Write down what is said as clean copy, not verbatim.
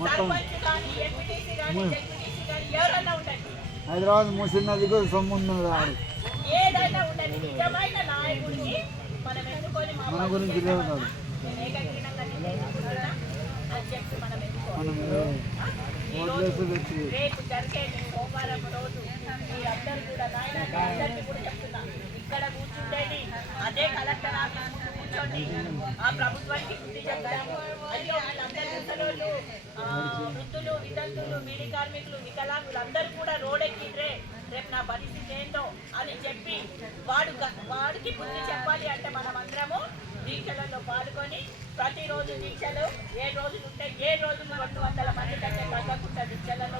మొత్తం హైదరాబాద్ మూసి నదికి సంబంధం రాడు. మన గురించి లేదు. మనం ఓట్లేసి తెచ్చి రేపు జరిగేది సోమవారం రోజు మీరందరూ కూడా అందరికీ కూడా చెప్తున్నా, ఇక్కడ కూర్చుంటేది అదే కలెక్టర్ ఆఫీస్ ముందు కూర్చోండి, ఆ ప్రభుత్వానికి బుద్ధి చెప్తాము. అయ్యో వీళ్ళందరూ ముసలోళ్ళు, వృద్ధులు, వితంతులు, బీడీ కార్మికులు, వికలాంగులు అందరూ కూడా రోడెక్కిండ్రే, రేపు నా పరిస్థితి ఏంటో అని చెప్పి వాడికి బుద్ధి చెప్పాలి అంటే మనమందరము దీక్షలలో పాల్గొని ప్రతిరోజు దీక్షలు 7 రోజులు ఉంటే 7 రోజులు 200 మంది కంటే తగ్గకుండా దీక్షలలో